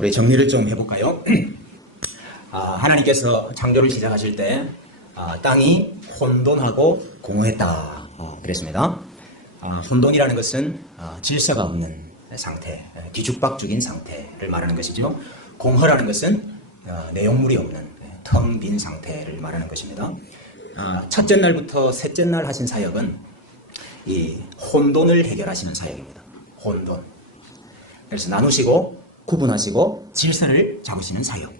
우리 정리를 좀 해볼까요? 하나님께서 창조를 시작하실 때 땅이 혼돈하고 공허했다 그랬습니다. 혼돈이라는 것은 질서가 없는 상태, 뒤죽박죽인 상태를 말하는 것이죠. 공허라는 것은 내용물이 없는 텅 빈 상태를 말하는 것입니다. 첫째 날부터 셋째 날 하신 사역은 이 혼돈을 해결하시는 사역입니다. 혼돈. 그래서 나누시고 구분하시고 질서를 잡으시는 사역.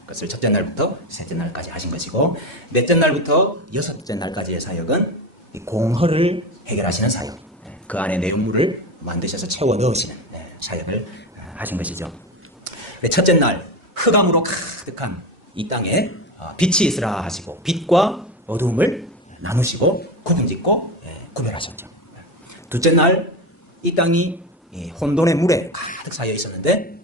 그것을 첫째 날부터 셋째 날까지 하신 것이고, 넷째 날부터 여섯째 날까지의 사역은 이 공허를 해결하시는 사역. 그 안에 내용물을 만드셔서 채워 넣으시는 사역을 하신 것이죠. 첫째 날 흑암으로 가득한 이 땅에 빛이 있으라 하시고 빛과 어두움을 나누시고 구분짓고 구별하셨죠. 둘째 날 이 땅이 혼돈의 물에 가득 쌓여 있었는데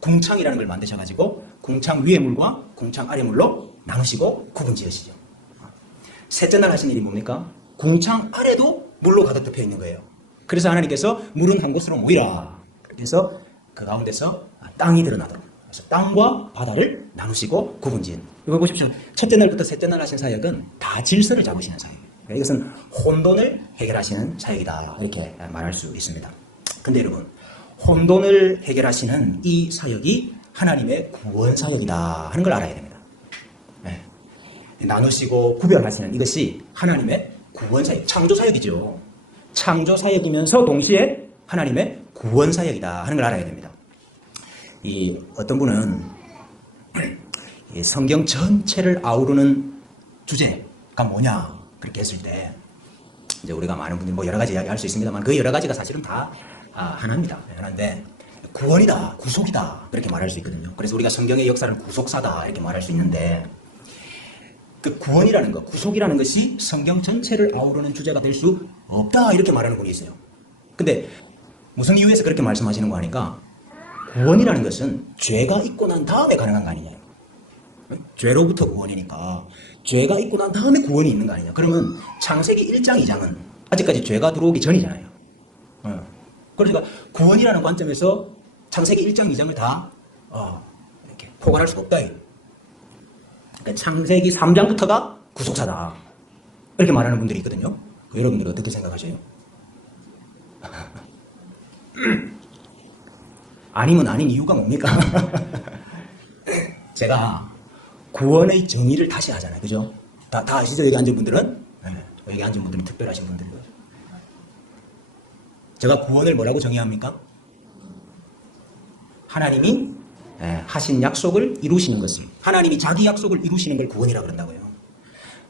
궁창이라는 걸 만드셔가지고 궁창 위의 물과 궁창 아래 물로 나누시고 구분지으시죠. 셋째 날 하신 일이 뭡니까? 궁창 아래도 물로 가득 덮여 있는 거예요. 그래서 하나님께서 물은 한 곳으로 모이라. 그래서 그 가운데서 땅이 드러나도록. 그래서 땅과 바다를 나누시고 구분지은. 이거 보십시오. 첫째 날부터 셋째 날 하신 사역은 다 질서를 잡으시는 사역이에요. 이것은 혼돈을 해결하시는 사역이다. 이렇게 말할 수 있습니다. 근데 여러분, 혼돈을 해결하시는 이 사역이 하나님의 구원 사역이다 하는 걸 알아야 됩니다. 나누시고 구별하시는 이것이 하나님의 구원 사역, 창조 사역이죠. 창조 사역이면서 동시에 하나님의 구원 사역이다 하는 걸 알아야 됩니다. 어떤 분은 이 성경 전체를 아우르는 주제가 뭐냐 그렇게 했을 때, 이제 우리가 많은 분들이 뭐 여러 가지 이야기할 수 있습니다만 그 여러 가지가 사실은 다 하나입니다. 하나인데 구원이다, 구속이다 그렇게 말할 수 있거든요. 그래서 우리가 성경의 역사를 구속사다 이렇게 말할 수 있는데, 그 구원이라는 것, 구속이라는 것이 성경 전체를 아우르는 주제가 될 수 없다 이렇게 말하는 분이 있어요. 근데 무슨 이유에서 그렇게 말씀하시는 거 아니까, 구원이라는 것은 죄가 있고 난 다음에 가능한 거 아니냐. 죄로부터 구원이니까 죄가 있고 난 다음에 구원이 있는 거 아니냐. 그러면 창세기 1장 2장은 아직까지 죄가 들어오기 전이잖아요. 그러니까 구원이라는 관점에서 창세기 1장 2장을 다 이렇게 포괄할 수가 없다. 그러니까 창세기 3장부터가 구속사다 이렇게 말하는 분들이 있거든요. 여러분들은 어떻게 생각하세요? 아니면 아닌 이유가 뭡니까? 제가 구원의 정의를 다시 하잖아요. 그죠? 다 아시죠? 여기 앉은 분들은? 여기 앉은 분들은 특별하신 분들이고. 제가 구원을 뭐라고 정의합니까? 하나님이 하신 약속을 이루시는 것을, 하나님이 자기 약속을 이루시는 걸 구원이라고 그런다고요.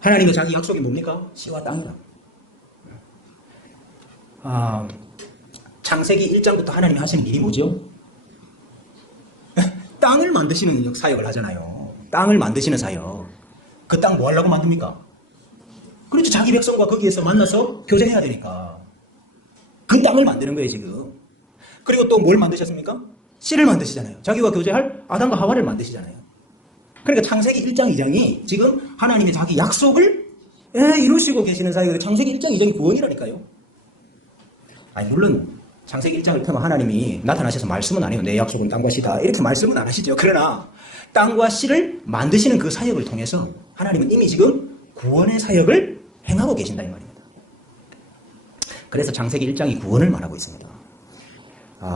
하나님의 자기 약속이 뭡니까? 씨와 땅이라. 창세기 1장부터 하나님이 하시는 일이 뭐죠? 땅을 만드시는 사역을 하잖아요. 땅을 만드시는 사역. 그 땅 뭐 하려고 만듭니까? 그렇죠. 자기 백성과 거기에서 만나서 교제해야 되니까. 그 땅을 만드는 거예요, 지금. 그리고 또 뭘 만드셨습니까? 씨를 만드시잖아요. 자기와 교제할 아담과 하와를 만드시잖아요. 그러니까 창세기 1장 2장이 지금 하나님의 자기 약속을 이루시고 계시는 사역이에요. 창세기 1장 2장이 구원이라니까요. 물론 창세기 1장을 펴면 하나님이 나타나셔서 말씀은 안 해요. 내 약속은 땅과 씨다 이렇게 말씀은 안 하시죠. 그러나 땅과 씨를 만드시는 그 사역을 통해서 하나님은 이미 지금 구원의 사역을 행하고 계신다 이 말입니다. 그래서 창세기 1장이 구원을 말하고 있습니다.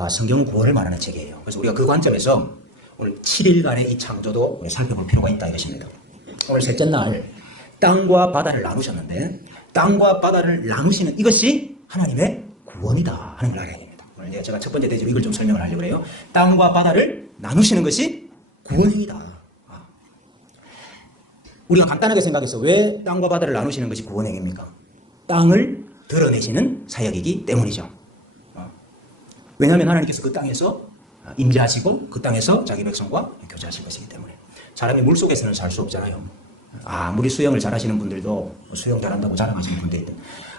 성경은 구원을 말하는 책이에요. 그래서 우리가 그 관점에서 오늘 7일간의 이 창조도 살펴볼 필요가 있다 이것입니다. 오늘 셋째 날 땅과 바다를 나누셨는데, 땅과 바다를 나누시는 이것이 하나님의 구원이다 하는 걸 알아야 됩니다. 오늘 제가 첫 번째 대지로 이걸 좀 설명을 하려고 해요. 땅과 바다를 나누시는 것이 구원행위다. 우리가 간단하게 생각해서 왜 땅과 바다를 나누시는 것이 구원행위입니까? 땅을 드러내시는 사역이기 때문이죠. 왜냐하면 하나님께서 그 땅에서 임재하시고 그 땅에서 자기 백성과 교제하실 것이기 때문에. 사람이 물속에서는 살 수 없잖아요. 아무리 수영을 잘하시는 분들도 수영 잘한다고 자랑하시는 분들이 있대.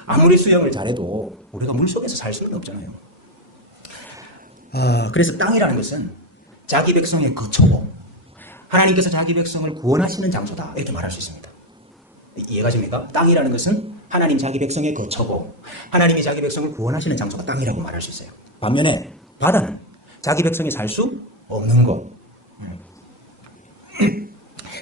아무리 수영을 잘해도 우리가 물속에서 살 수는 없잖아요. 그래서 땅이라는 것은 자기 백성의 거처고 하나님께서 자기 백성을 구원하시는 장소다 이렇게 말할 수 있습니다. 이해가 됩니까? 땅이라는 것은 하나님 자기 백성의 거처고 하나님이 자기 백성을 구원하시는 장소가 땅이라고 말할 수 있어요. 반면에 바다는 자기 백성이 살 수 없는 거.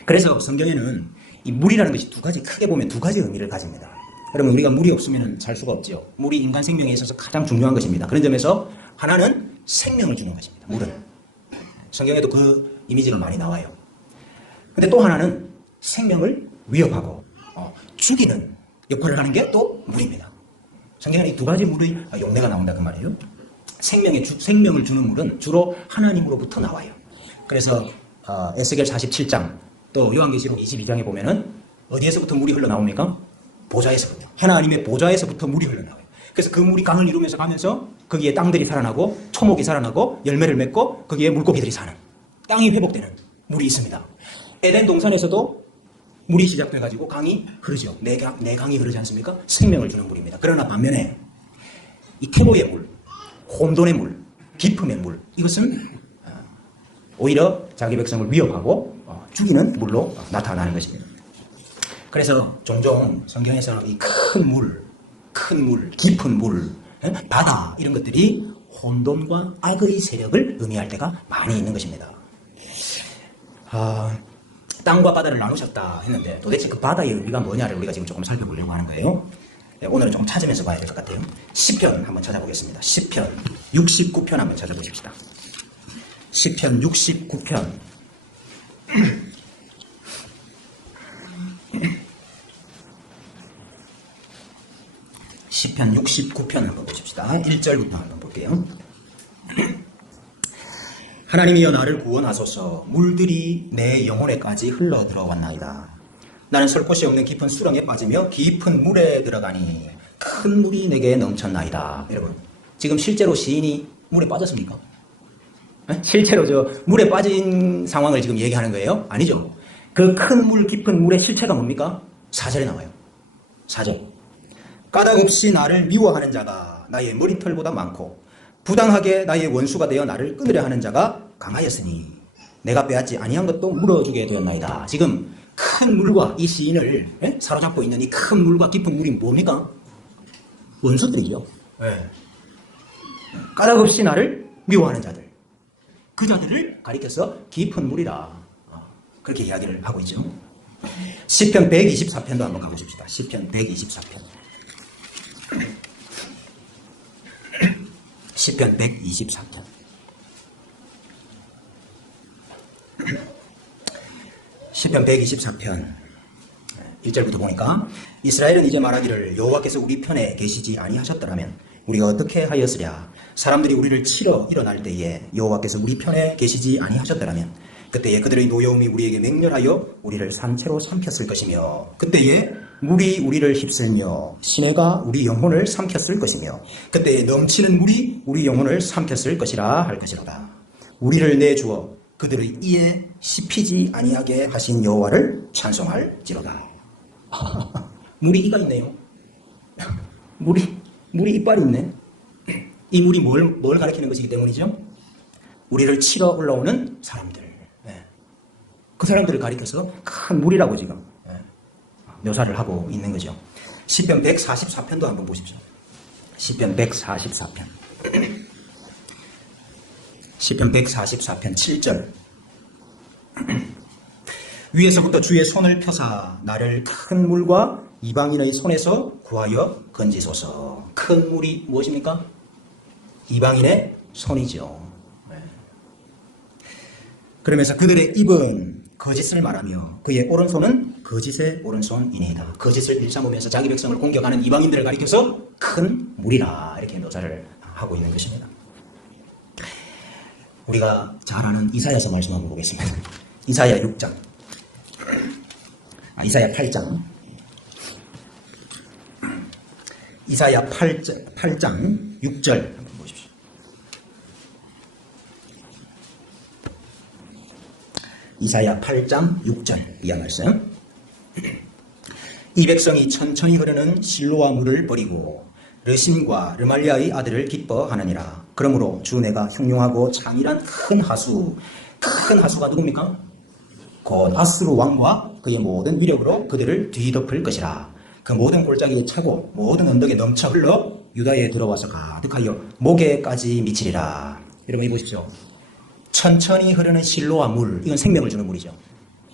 그래서 성경에는 이 물이라는 것이 두 가지, 크게 보면 두 가지 의미를 가집니다. 여러분, 우리가 물이 없으면 살 수가 없죠. 물이 인간 생명에 있어서 가장 중요한 것입니다. 그런 점에서 하나는 생명을 주는 것입니다. 물은. 성경에도 그 이미지가 많이 나와요. 근데 또 하나는 생명을 위협하고 죽이는 역할을 하는 게 또 물입니다. 성경에는 이 두 가지 물의 용례가 나온다 그 말이에요. 생명을 주는 물은 주로 하나님으로부터 나와요. 그래서 에스겔 47장 또 요한계시록 22장에 보면은 어디에서부터 물이 흘러나옵니까? 보좌에서부터. 하나님의 보좌에서부터 물이 흘러나와요. 그래서 그 물이 강을 이루면서 가면서 거기에 땅들이 살아나고 초목이 살아나고 열매를 맺고 거기에 물고기들이 사는, 땅이 회복되는 물이 있습니다. 에덴 동산에서도 물이 시작돼가지고 강이 흐르죠. 내 강이 흐르지 않습니까? 생명을 주는 물입니다. 그러나 반면에 이 태보의 물, 혼돈의 물, 기품의 물, 이것은 오히려 자기 백성을 위협하고 죽이는 물로 나타나는 것입니다. 그래서 종종 성경에서 이 큰 물, 깊은 물, 바다 이런 것들이 혼돈과 악의 세력을 의미할 때가 많이 있는 것입니다. 땅과 바다를 나누셨다 했는데 도대체 그 바다의 의미가 뭐냐를 우리가 지금 조금 살펴보려고 하는 거예요. 오늘은 좀 찾으면서 봐야 될 것 같아요. 시편 한번 찾아보겠습니다. 시편 69편 한번 찾아보십시다. 시편 69편 시편 69편 한번 보십시다. 1절부터 한번 볼게요. 하나님이여 나를 구원하소서. 물들이 내 영혼에까지 흘러 들어왔나이다. 나는 설 곳이 없는 깊은 수렁에 빠지며 깊은 물에 들어가니 큰 물이 내게 넘쳤나이다. 여러분, 지금 실제로 시인이 물에 빠졌습니까? 실제로 저 물에 빠진 상황을 지금 얘기하는 거예요? 아니죠. 그 큰 물, 깊은 물의 실체가 뭡니까? 4절에 나와요. 4절. 까닭없이 나를 미워하는 자가 나의 머리털보다 많고 부당하게 나의 원수가 되어 나를 끊으려 하는 자가 강하였으니 내가 빼앗지 아니한 것도 물어주게 되었나이다. 지금 큰 물과 이 시인을 사로잡고 있는 이 큰 물과 깊은 물이 뭡니까? 원수들이죠. 까닭없이 나를 미워하는 자들, 그 자들을 가리켜서 깊은 물이라 그렇게 이야기를 하고 있죠. 시편 124편도 한번 가보십시다. 시편 124편. 시편 124편. 시편 124편 1절부터 보니까 이스라엘은 이제 말하기를 여호와께서 우리 편에 계시지 아니하셨더라면 우리가 어떻게 하였으랴. 사람들이 우리를 치러 일어날 때에 여호와께서 우리 편에 계시지 아니하셨더라면 그때에 그들의 노여움이 우리에게 맹렬하여 우리를 산채로 삼켰을 것이며 그때에 물이 우리를 휩쓸며 시내가 우리 영혼을 삼켰을 것이며 그때에 넘치는 물이 우리 영혼을 삼켰을 것이라 할 것이로다. 우리를 내주어 그들의 이에 씹히지 아니하게 하신 여호와를 찬송할지로다. 물이 이가 있네요. 물이 이빨이 있네. 이 물이 뭘 가리키는 것이기 때문이죠? 우리를 치러 올라오는 사람들. 그 사람들을 가리켜서 큰 물이라고 지금 묘사를 하고 있는 거죠. 시편 144편도 한번 보십시오. 시편 144편. 시편 144편 7절. 위에서부터 주의 손을 펴사 나를 큰 물과 이방인의 손에서 구하여 건지소서. 큰 물이 무엇입니까? 이방인의 손이죠. 그러면서 그들의 입은 거짓을 말하며 그의 오른손은 거짓의 오른손이니이다. 거짓을 일삼으면서 자기 백성을 공격하는 이방인들을 가리켜서 큰 물이라 이렇게 묘사를 하고 있는 것입니다. 우리가 잘 아는 이사야서 말씀 한번 보겠습니다. 이사야 6장. 이사야 8장. 이사야 8장 6절 한번 보십시오. 이사야 8장 6절 이하 말씀. 이 백성이 천천히 흐르는 실로와 물을 버리고 르심과 르말리아의 아들을 기뻐하느니라. 그러므로 주 내가 흉흉하고 장일한 큰 하수가 누굽니까? 곧 아스루 왕과 그의 모든 위력으로 그들을 뒤덮을 것이라. 그 모든 골짜기에 차고 모든 언덕에 넘쳐 흘러 유다에 들어와서 가득하여 목에까지 미치리라. 여러분 이 보십시오. 천천히 흐르는 실로와 물, 이건 생명을 주는 물이죠.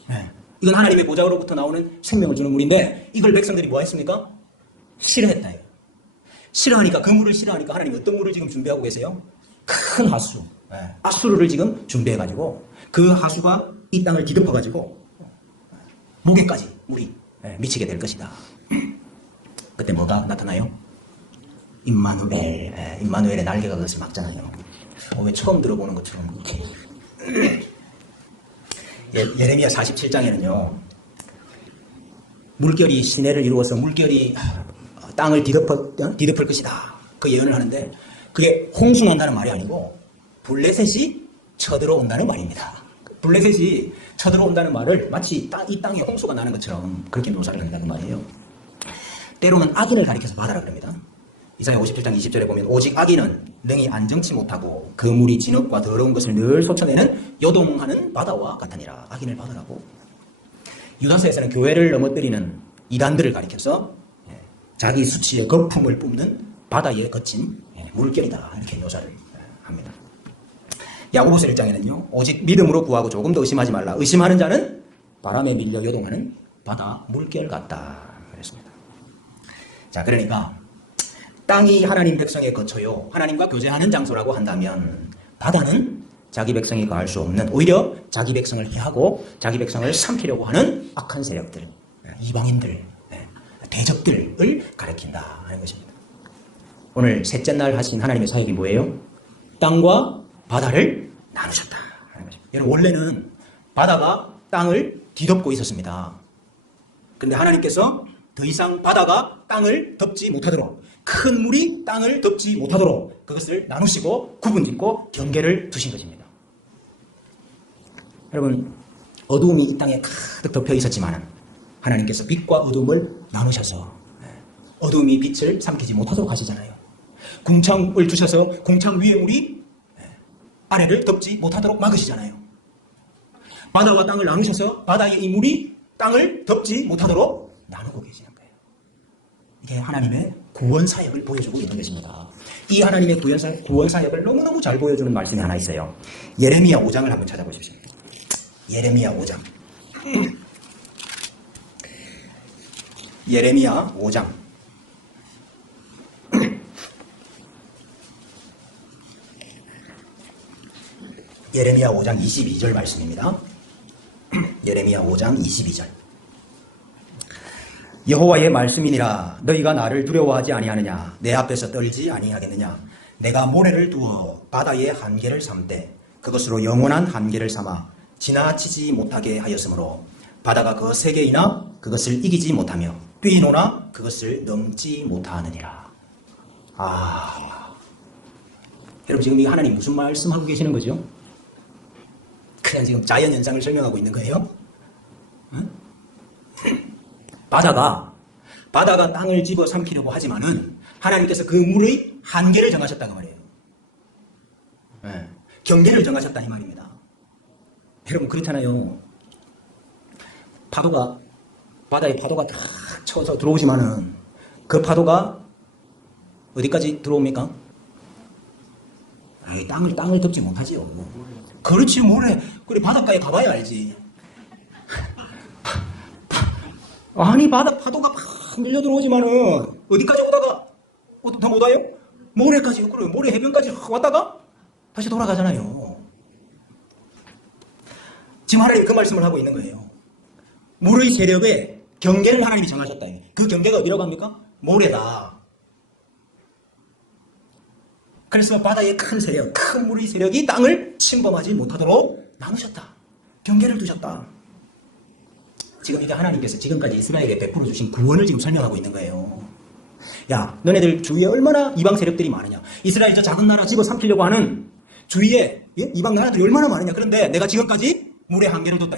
네. 이건 하나님의 보좌로부터 나오는 생명을 주는 물인데 이걸 백성들이 뭐 했습니까? 싫어했다. 싫어하니까, 그 물을 싫어하니까 하나님이 어떤 물을 지금 준비하고 계세요? 큰 하수, 하수를 지금 준비해가지고 그 하수가 이 땅을 뒤덮어가지고 목에까지 물이 미치게 될 것이다. 그때 뭐가 나타나요? 임마누엘, 임마누엘의 날개가 그것을 막잖아요. 왜 처음 들어보는 것처럼. 예레미야 47장에는요 물결이 시내를 이루어서 물결이 땅을 뒤덮을 것이다, 그 예언을 하는데 그게 홍수난다는 말이 아니고 블레셋이 쳐들어온다는 말입니다. 블레셋이 쳐들어온다는 말을 마치 이 땅에 홍수가 나는 것처럼 그렇게 묘사를 한다는 말이에요. 때로는 악인을 가리켜서 바다라 그럽니다. 이사야 57장 20절에 보면 오직 악인은 능히 안정치 못하고 그 물이 진흙과 더러운 것을 늘 솟쳐내는 요동하는 바다와 같으니라. 악인을 바다라고. 유다서에서는 교회를 넘어뜨리는 이단들을 가리켜서 자기 수치의 거품을 뿜는 바다에 거친 물결이다, 이렇게 묘사를 합니다. 야고보서 1장에는요 오직 믿음으로 구하고 조금도 의심하지 말라. 의심하는 자는 바람에 밀려 요동하는 바다 물결 같다 그랬습니다. 자, 그러니까 땅이 하나님 백성의 거처요 하나님과 교제하는 장소라고 한다면 바다는 자기 백성이 가할 수 없는, 오히려 자기 백성을 해하고 자기 백성을 삼키려고 하는 악한 세력들, 이방인들, 대적들을 가리킨다 하는 것입니다. 오늘 셋째 날 하신 하나님의 사역이 뭐예요? 땅과 바다를 나누셨다 하는 것입니다. 여러분, 원래는 바다가 땅을 뒤덮고 있었습니다. 그런데 하나님께서 더 이상 바다가 땅을 덮지 못하도록, 큰 물이 땅을 덮지 못하도록 그것을 나누시고 구분짓고 경계를 두신 것입니다. 여러분, 어두움이 이 땅에 가득 덮여 있었지만 하나님께서 빛과 어둠을 나누셔서 어둠이 빛을 삼키지 못하도록 하시잖아요. 궁창을 주셔서 궁창 위의 물이 아래를 덮지 못하도록 막으시잖아요. 바다와 땅을 나누셔서 바다의 이 물이 땅을 덮지 못하도록 나누고 계시는 거예요. 이게 하나님의 구원 사역을 보여주고 있는 것입니다. 이 하나님의 구원 사역을 너무너무 잘 보여주는 말씀이 하나 있어요. 예레미야 5장을 한번 찾아보십시오. 예레미야 5장. 예레미야 5장. 예레미야 5장 22절 말씀입니다. 예레미야 5장 22절. 여호와의 말씀이니라. 너희가 나를 두려워하지 아니하느냐? 내 앞에서 떨지 아니하겠느냐? 내가 모래를 두어 바다의 한계를 삼되 그것으로 영원한 한계를 삼아 지나치지 못하게 하였으므로 바다가 그 세계이나 그것을 이기지 못하며 뛰노나 그것을 넘지 못하느니라. 여러분, 지금 이 하나님 무슨 말씀하고 계시는 거죠? 그냥 지금 자연 현상을 설명하고 있는 거예요. 응? 바다가 땅을 집어 삼키려고 하지만은 하나님께서 그 물의 한계를 정하셨다고 말이에요. 경계를 정하셨다 이 말입니다. 여러분, 그렇잖아요. 바다에 파도가 다 쳐서 들어오지만은 그 파도가 어디까지 들어옵니까? 땅을 덮지 못하지요. 그렇지, 모래. 그래, 바닷가에 가봐야 알지. 아니, 파도가 막 밀려 들어오지만은 어디까지 오다가 더 못 와요? 모래까지요. 그래, 모래 해변까지 왔다가 다시 돌아가잖아요. 지금 하나님이 그 말씀을 하고 있는 거예요. 물의 세력의 경계를 하나님이 정하셨다. 그 경계가 어디라고 합니까? 모래다. 그래서 바다의 큰 세력, 큰 물의 세력이 땅을 침범하지 못하도록 나누셨다. 경계를 두셨다. 지금 이게 하나님께서 지금까지 이스라엘에 베풀어 주신 구원을 지금 설명하고 있는 거예요. 야, 너네들 주위에 얼마나 이방 세력들이 많으냐. 이스라엘 저 작은 나라 집어 삼키려고 하는 주위에 이방 나라들이 얼마나 많으냐. 그런데 내가 지금까지 물의 한계를 뒀다.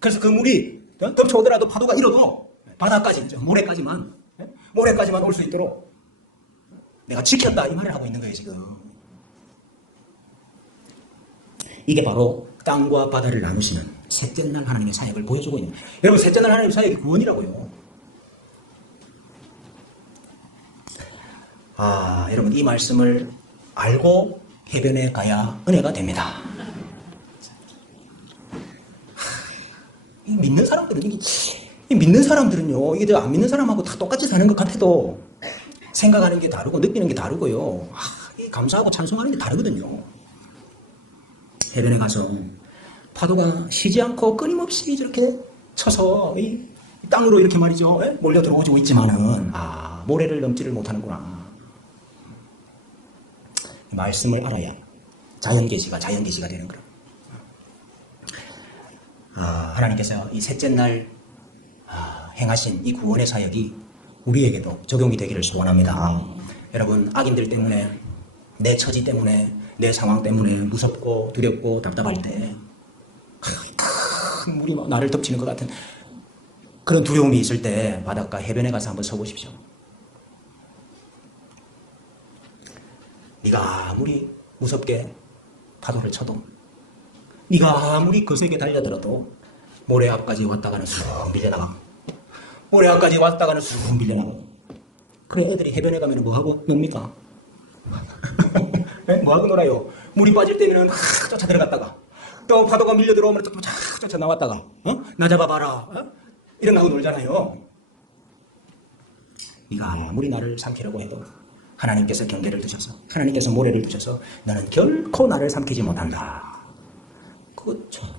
그래서 그 물이 덮쳐오더라도 파도가 일어도 바다까지, 모래까지만 올 수 있도록 내가 지켰다 이 말을 하고 있는 거예요 지금. 이게 바로 땅과 바다를 나누시는 셋째 날 하나님의 사역을 보여주고 있는 거예요. 여러분, 셋째 날 하나님의 사역이 구원이라고요. 여러분, 이 말씀을 알고 해변에 가야 은혜가 됩니다. 믿는 사람들은 이 믿는 사람들은요, 이게 안 믿는 사람하고 다 똑같이 사는 것 같아도 생각하는 게 다르고 느끼는 게 다르고요. 이 감사하고 찬송하는 게 다르거든요. 해변에 가서 파도가 쉬지 않고 끊임없이 이렇게 쳐서 이 땅으로 이렇게 말이죠, 몰려 들어오고 있지만은 모래를 넘지를 못하는구나. 말씀을 알아야 자연계시가 되는 거라. 하나님께서 이 셋째 날 행하신 이 구원의 사역이 우리에게도 적용이 되기를 소원합니다. 여러분, 악인들 때문에, 내 처지 때문에, 내 상황 때문에 무섭고 두렵고 답답할 때 큰 물이 나를 덮치는 것 같은 그런 두려움이 있을 때 바닷가 해변에 가서 한번 서보십시오. 네가 아무리 무섭게 파도를 쳐도, 네가 아무리 거세게 달려들어도 모래 앞까지 왔다가는 쑥 밀려나가. 모래 앞까지 왔다가는 쑥 밀려나가. 그래, 애들이 해변에 가면 뭐하고 놉니까? 뭐하고 놀아요? 물이 빠질 때면 쫓아 들어갔다가, 또 파도가 밀려 들어오면 또 쫓아 나왔다가, 나 잡아봐라, 이런 거 하고 놀잖아요. 네가 아무리 나를 삼키려고 해도 하나님께서 경계를 두셔서, 하나님께서 모래를 두셔서 너는 결코 나를 삼키지 못한다.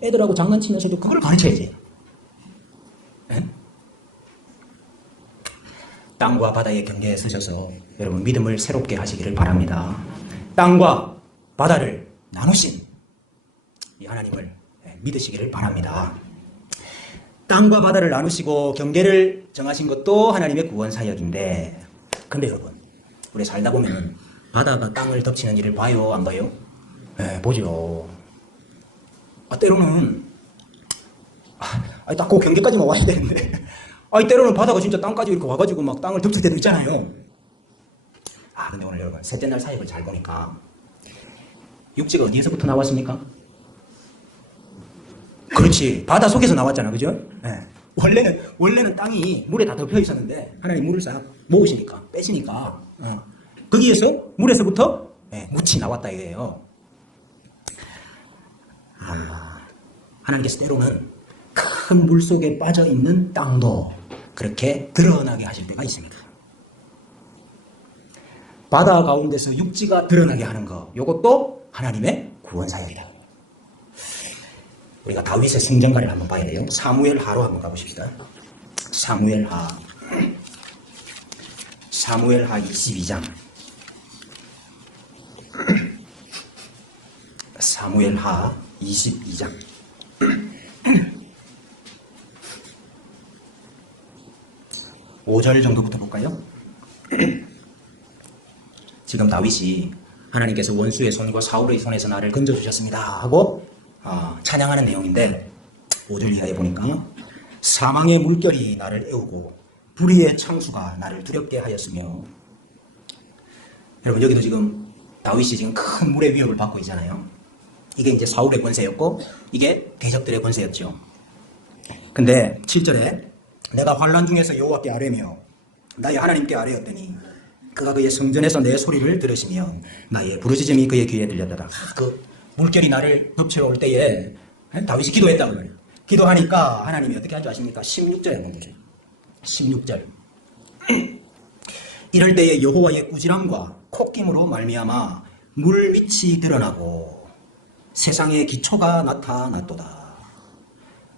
애들하고 장난치면서도 그걸 가르쳐야지. 땅과 바다의 경계에 서셔서 여러분 믿음을 새롭게 하시기를 바랍니다. 땅과 바다를 나누신 이 하나님을 믿으시기를 바랍니다. 땅과 바다를 나누시고 경계를 정하신 것도 하나님의 구원 사역인데, 근데 여러분, 우리 살다 보면 바다가 땅을 덮치는 일을 봐요, 안 봐요? 보죠. 때로는 딱 그 경계까지만 와야 되는데, 때로는 바다가 진짜 땅까지 이렇게 와가지고 막 땅을 덮칠 때도 있잖아요. 근데 오늘 여러분, 셋째 날 사역을 잘 보니까 육지가 어디에서부터 나왔습니까? 그렇지, 바다 속에서 나왔잖아, 그죠? 원래는 땅이 물에 다 덮여 있었는데 하나님 물을 싹 모으시니까, 빼시니까 거기에서 물에서부터 묻이 나왔다 이거예요. 하나님께서 때로는 큰 물 속에 빠져 있는 땅도 그렇게 드러나게 하실 때가 있습니다. 바다 가운데서 육지가 드러나게 하는 것, 이것도 하나님의 구원 사역이다. 우리가 다윗의 승전가를 한번 봐야 돼요. 사무엘하로 한번 가보십시다. 사무엘하 22장. 사무엘하 22장. (5절) 정도부터 볼까요? 지금 다윗이 하나님께서 원수의 손과 사울의 손에서 나를 건져주셨습니다 하고 찬양하는 내용인데, 5절 이하에 보니까 사망의 물결이 나를 애우고 불의의 창수가 나를 두렵게 하였으며. 여러분, 여기도 지금 다윗이 지금 큰 물의 위협을 받고 있잖아요. 이게 이제 사울의 권세였고 이게 대적들의 권세였죠. 근데 7절에 내가 환난 중에서 여호와께 아뢰며 나의 하나님께 아뢰었더니 그가 그의 성전에서 내 소리를 들으시며 나의 부르짖음이 그의 귀에 들렸다. 그 물결이 나를 덮쳐 올 때에 다윗이 기도했다고 그래요. 기도하니까 하나님이 어떻게 한 줄 아십니까? 16절에 한번 보세요. 16절. 이럴 때에 여호와의 꾸지람과 콧김으로 말미암아 물 밑이 드러나고 세상의 기초가 나타났도다.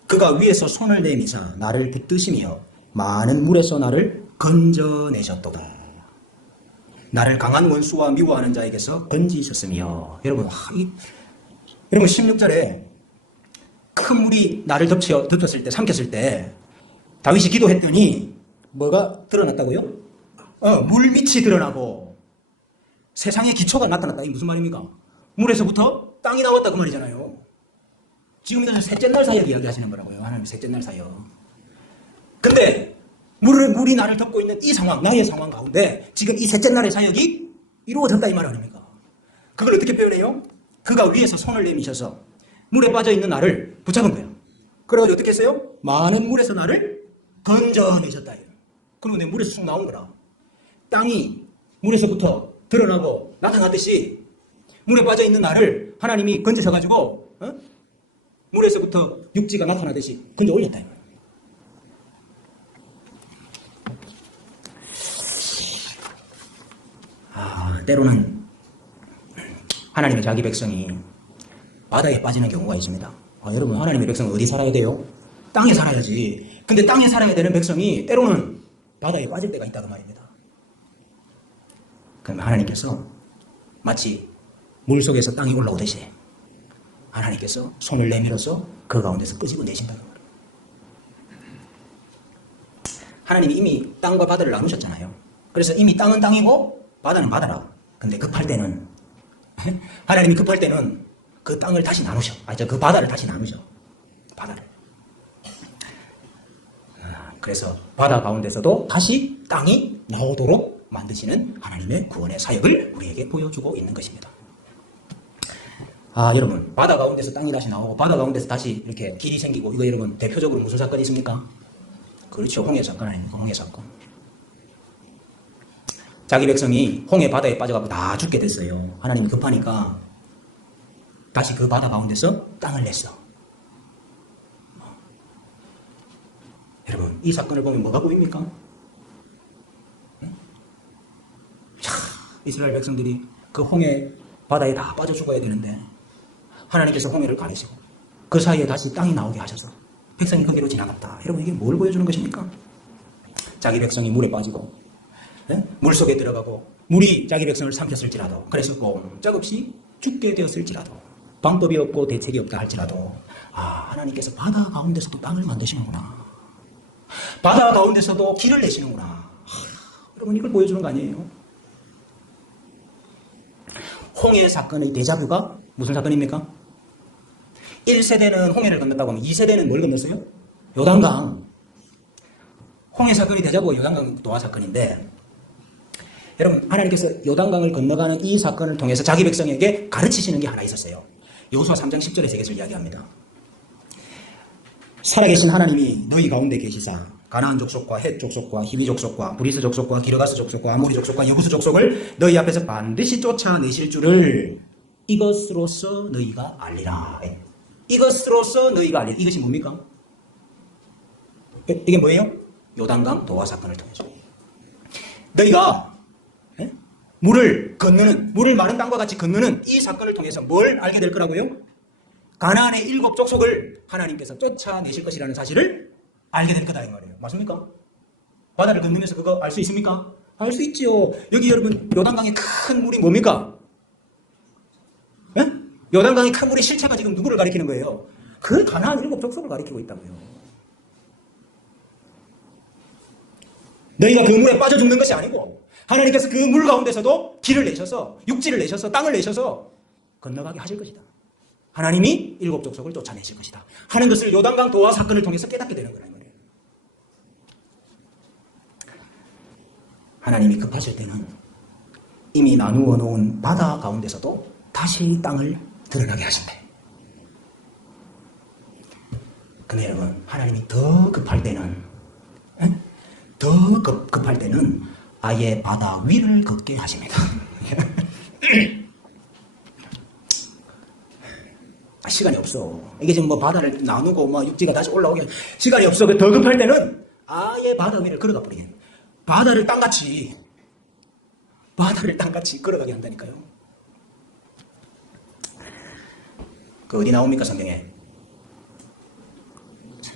그가 위에서 손을 내미사 나를 붙드시며 많은 물에서 나를 건져내셨도다. 나를 강한 원수와 미워하는 자에게서 건지셨으며. 여러분, 여러분 16절에 큰 물이 나를 덮쳤을 때, 삼켰을 때 다윗이 기도했더니 뭐가 드러났다고요? 물 밑이 드러나고 세상의 기초가 나타났다. 이게 무슨 말입니까? 물에서부터 땅이 나왔다 그 말이잖아요. 지금 셋째 날 사역 이야기하시는 거라고요. 하나님 셋째 날 사역. 근데 물이 나를 덮고 있는 이 상황, 나의 상황 가운데 지금 이 셋째 날의 사역이 이루어졌다 이 말 아닙니까? 그걸 어떻게 표현해요? 그가 위에서 손을 내미셔서 물에 빠져있는 나를 붙잡은 거예요. 그래가지고 어떻게 했어요? 많은 물에서 나를 건져내셨다. 그리고 내 물에서 쑥 나온 거라. 땅이 물에서부터 드러나고 나타났듯이 물에 빠져있는 나를 하나님이 건지셔가지고 물에서부터 육지가 나타나듯이 건져 올렸다. 때로는 하나님의 자기 백성이 바다에 빠지는 경우가 있습니다. 여러분, 하나님의 백성은 어디 살아야 돼요? 땅에 살아야지. 근데 땅에 살아야 되는 백성이 때로는 바다에 빠질 때가 있다고 말입니다. 그러면 하나님께서 마치 물속에서 땅에 올라오듯이 하나님께서 손을 내밀어서 그 가운데서 끄집어 내신다는 거예요. 하나님이 이미 땅과 바다를 나누셨잖아요. 그래서 이미 땅은 땅이고 바다는 바다라. 근데 급할 때는 하나님이 급할 때는 그 땅을 다시 나누셔. 그 바다를 다시 나누셔. 바다를. 그래서 바다 가운데서도 다시 땅이 나오도록 만드시는 하나님의 구원의 사역을 우리에게 보여주고 있는 것입니다. 여러분, 바다 가운데서 땅이 다시 나오고 바다 가운데서 다시 이렇게 길이 생기고, 이거 여러분 대표적으로 무슨 사건이 있습니까? 그렇죠. 홍해 사건 아닙니까? 홍해 사건. 자기 백성이 홍해 바다에 빠져가지고 다 죽게 됐어요. 하나님이 급하니까 다시 그 바다 가운데서 땅을 냈어. 여러분, 이 사건을 보면 뭐가 보입니까? 이스라엘 백성들이 그 홍해 바다에 다 빠져 죽어야 되는데 하나님께서 홍해를 가리시고 그 사이에 다시 땅이 나오게 하셔서 백성이 거기로 지나갔다. 여러분, 이게 뭘 보여주는 것입니까? 자기 백성이 물에 빠지고 물 속에 들어가고 물이 자기 백성을 삼켰을지라도, 그래서 꼼짝없이 죽게 되었을지라도, 방법이 없고 대책이 없다 할지라도 하나님께서 바다 가운데서도 땅을 만드시는구나. 바다 가운데서도 길을 내시는구나. 여러분, 이걸 보여주는 거 아니에요? 홍해 사건의 데자뷰가 무슨 사건입니까? 1세대는 홍해를 건넜다고 하면 2세대는 뭘 건넜어요? 요단강. 홍해 사건이 데자뷰가 요단강 노아 사건인데, 여러분, 하나님께서 요단강을 건너가는 이 사건을 통해서 자기 백성에게 가르치시는 게 하나 있었어요. 여호수아 3장 10절에서 이것을 이야기합니다. 살아계신 하나님이 너희 가운데 계시사 가나안 족속과 헷 족속과 히비 족속과 브리스 족속과 기르가스 족속과 아모리 족속과 여부스 족속을 너희 앞에서 반드시 쫓아내실 줄을 이것으로서 너희가 알리라. 이것으로서 너희가 알리라. 이것이 뭡니까? 이게 뭐예요? 요단강 노아 사건을 통해서 너희가 물을 건너는, 물을 마른 땅과 같이 건너는 이 사건을 통해서 뭘 알게 될 거라고요? 가나안의 7 족속을 하나님께서 쫓아내실 것이라는 사실을 알게 될 거다 이 말이에요. 맞습니까? 바다를 건너면서 그거 알 수 있습니까? 알 수 있지요. 여기 여러분, 요단강의 큰 물이 뭡니까? 요단강의 큰 물의 실체가 지금 누구를 가리키는 거예요? 그 가나안 7 족속을 가리키고 있다고요. 너희가 그 물에 빠져 죽는 것이 아니고 하나님께서 그 물 가운데서도 길을 내셔서, 육지를 내셔서, 땅을 내셔서 건너가게 하실 것이다. 하나님이 7 족속을 쫓아내실 것이다 하는 것을 요단강 도화 사건을 통해서 깨닫게 되는 거란 말이에요. 하나님이 급하실 때는 이미 나누어 놓은 바다 가운데서도 다시 땅을 드러나게 하신대. 근데 여러분, 하나님이 더 급할 때는 급할 때는 아예 바다 위를 걷게 하십니다. 시간이 없어. 이게 지금 뭐 바다를 나누고 육지가 다시 올라오게 시간이 없어. 더 급할 때는 아예 바다 위를 걸어가 버리게. 바다를 땅같이 걸어가게 한다니까요. 그 어디 나옵니까, 성경에?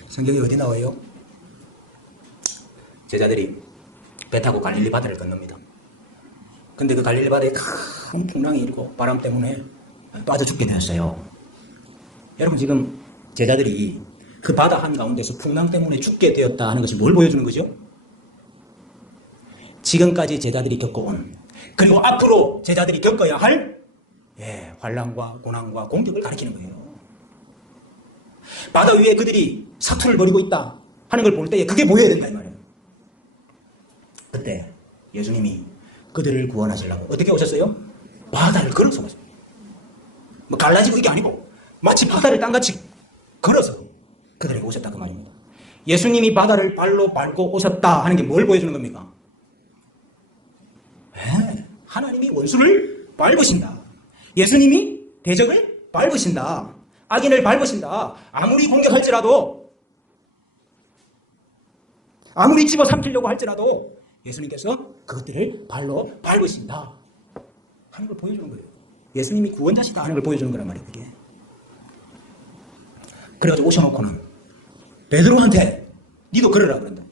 성경에 어디 나와요? 제자들이 배 타고 갈릴리 바다를 건넙니다. 근데 그 갈릴리 바다에 큰 풍랑이 일고 바람 때문에 빠져 죽게 되었어요. 여러분, 지금 제자들이 그 바다 한가운데서 풍랑 때문에 죽게 되었다 하는 것이 뭘 보여주는 거죠? 지금까지 제자들이 겪어온, 그리고 앞으로 제자들이 겪어야 할 환난과 고난과 공격을 가리키는 거예요. 바다 위에 그들이 사투를 벌이고 있다 하는 걸 볼 때에 그게 보여야 된다 이 말이에요. 그때 예수님이 그들을 구원하시려고 어떻게 오셨어요? 바다를 걸어서 오셨어요. 뭐 갈라지고 이게 아니고 마치 바다를 땅같이 걸어서 그들에게 오셨다 그 말입니다. 예수님이 바다를 발로 밟고 오셨다 하는 게 뭘 보여주는 겁니까? 하나님이 원수를 밟으신다. 예수님이 대적을 밟으신다. 악인을 밟으신다. 아무리 공격할지라도, 아무리 집어삼키려고 할지라도 예수님께서 그것들을 발로 밟으신다 하는 걸 보여주는 거예요. 예수님이 구원자시다 하는 걸 보여주는 거란 말이에요. 그게. 그래가지고 오셔놓고는 베드로한테 니도 걸으라 그런다.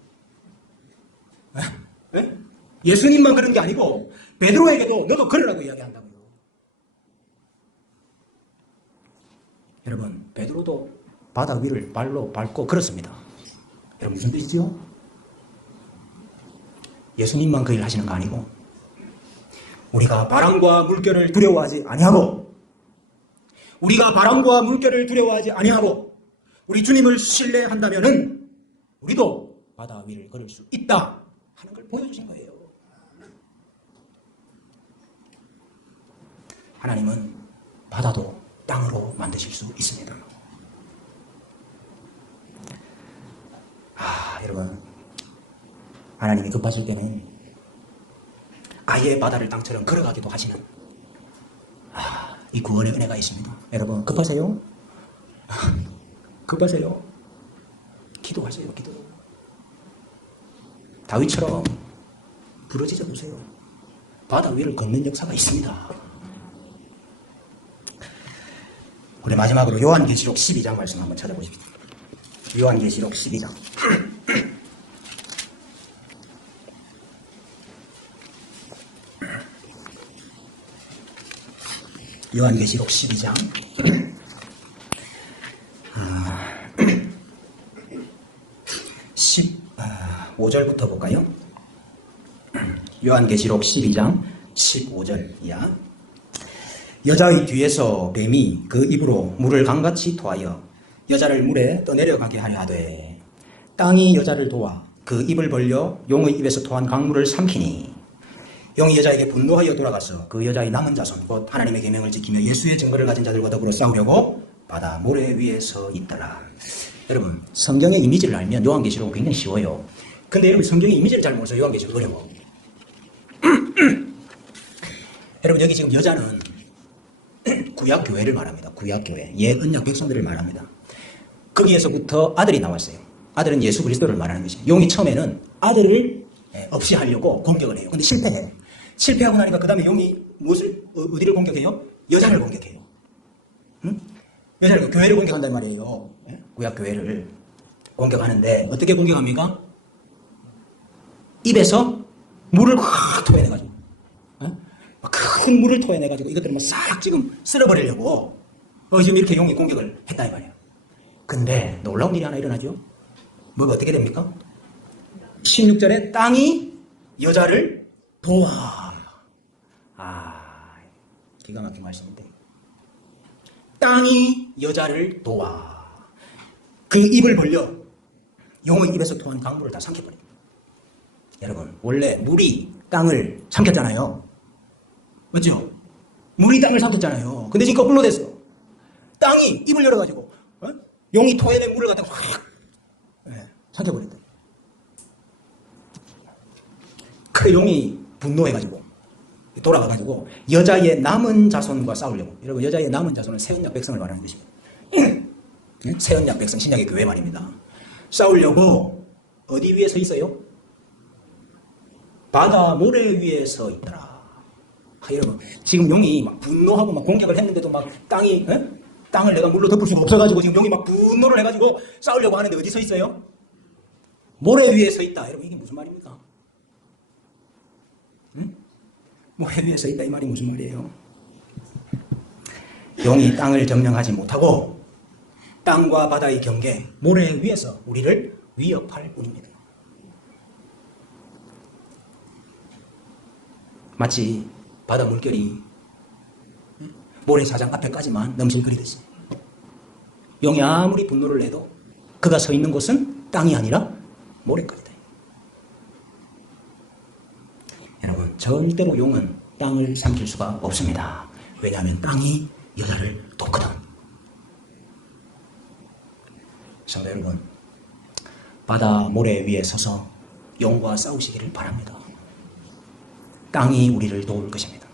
에? 예수님만 그런 게 아니고 베드로에게도 너도 걸으라고 이야기한다고요. 여러분, 베드로도 바다 위를 발로 밟고 걸었습니다. 여러분, 무슨 뜻이지요? 예수님만 그 일 하시는 거 아니고 우리가 바람과 물결을 두려워하지 아니하고, 우리가 바람과 물결을 두려워하지 아니하고 우리 주님을 신뢰한다면은 우리도 바다 위를 걸을 수 있다 하는 걸 보여주신 거예요. 하나님은 바다도 땅으로 만드실 수 있습니다. 여러분, 하나님이 급하실 때는 아예 바다를 땅처럼 걸어가기도 하시는 이 구원의 은혜가 있습니다. 여러분, 급하세요? 급하세요? 기도하세요. 기도. 다윗처럼 부르짖어 보세요. 바다 위를 걷는 역사가 있습니다. 우리 마지막으로 요한계시록 12장 말씀 한번 찾아보십시오. 요한계시록 12장. 요한계시록 12장 15절부터 볼까요? 요한계시록 12장 15절이야. 여자의 뒤에서 뱀이 그 입으로 물을 강같이 토하여 여자를 물에 떠내려가게 하려 하되, 땅이 여자를 도와 그 입을 벌려 용의 입에서 토한 강물을 삼키니, 용이 여자에게 분노하여 돌아가서 그 여자의 남은 자손 곧 하나님의 계명을 지키며 예수의 증거를 가진 자들과 더불어 싸우려고 바다 모래 위에 서 있더라. 여러분, 성경의 이미지를 알면 요한계시록은 굉장히 쉬워요. 근데 여러분, 성경의 이미지를 잘 몰라서 요한계시록 어려워. 여러분, 여기 지금 여자는 구약교회를 말합니다. 구약교회, 옛 언약 백성들을 말합니다. 거기에서부터 아들이 나왔어요. 아들은 예수 그리스도를 말하는 것이죠. 용이 처음에는 아들을 없이 하려고 공격을 해요. 근데 실패해요. 실패하고 나니까 그 다음에 용이 어디를 공격해요? 여자를 공격해요. 응? 여자를, 교회를 공격한단 말이에요. 구약교회를 공격하는데 어떻게 공격합니까? 입에서 물을 확 토해내가지고, 큰 물을 토해내가지고 이것들을 막 싹 지금 쓸어버리려고 지금 이렇게 용이 공격을 했다 이 말이에요. 근데 놀라운 일이 하나 일어나죠. 뭐가 어떻게 됩니까? 16절에 땅이 여자를 도와. 기가 막힌 말씀인데, 땅이 여자를 도와 그 입을 벌려 용의 입에서 토한 강물을 다 삼켜버립니다. 여러분, 원래 물이 땅을 삼켰잖아요. 맞죠? 물이 땅을 삼켰잖아요. 근데 지금 거꾸로 됐어. 땅이 입을 열어가지고 용이 토해낸 물을 갖다가 확 삼켜버린다. 그 용이 분노해가지고 돌아가가지고 여자의 남은 자손과 싸우려고. 여러분, 여자의 남은 자손은 새언약 백성을 말하는 것입니다. 새언약 백성, 신약의 교회 말입니다. 싸우려고 어디 위에 서 있어요? 바다 모래 위에 서 있더라. 여러분, 지금 용이 막 분노하고 막 공격을 했는데도 막 땅을 내가 물로 덮을 수가 없어가지고 지금 용이 막 분노를 해가지고 싸우려고 하는데 어디 서 있어요? 모래 위에 서 있다. 여러분, 이게 무슨 말입니까? 모래 위에 서 있다 이 말이 무슨 말이에요? 용이 땅을 점령하지 못하고 땅과 바다의 경계, 모래 위에서 우리를 위협할 뿐입니다. 마치 바다 물결이 모래사장 앞에까지만 넘실거리듯이 용이 아무리 분노를 내도 그가 서 있는 곳은 땅이 아니라 모래까지다. 여러분, 절대로 용은 땅을 삼킬 수가 없습니다. 왜냐하면 땅이 여자를 돕거든. 성도 여러분, 바다 모래 위에 서서 용과 싸우시기를 바랍니다. 땅이 우리를 도울 것입니다.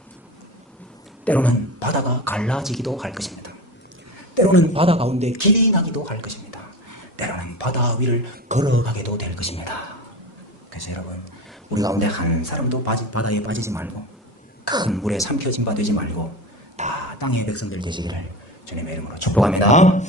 때로는 바다가 갈라지기도 할 것입니다. 때로는 바다 가운데 길이 나기도 할 것입니다. 때로는 바다 위를 걸어가게도 될 것입니다. 그래서 여러분, 우리 가운데 한 사람도 바다에 빠지지 말고 큰 물에 삼켜진 바 되지 말고 다 땅의 백성들 되시기를 주님의 이름으로 축복합니다.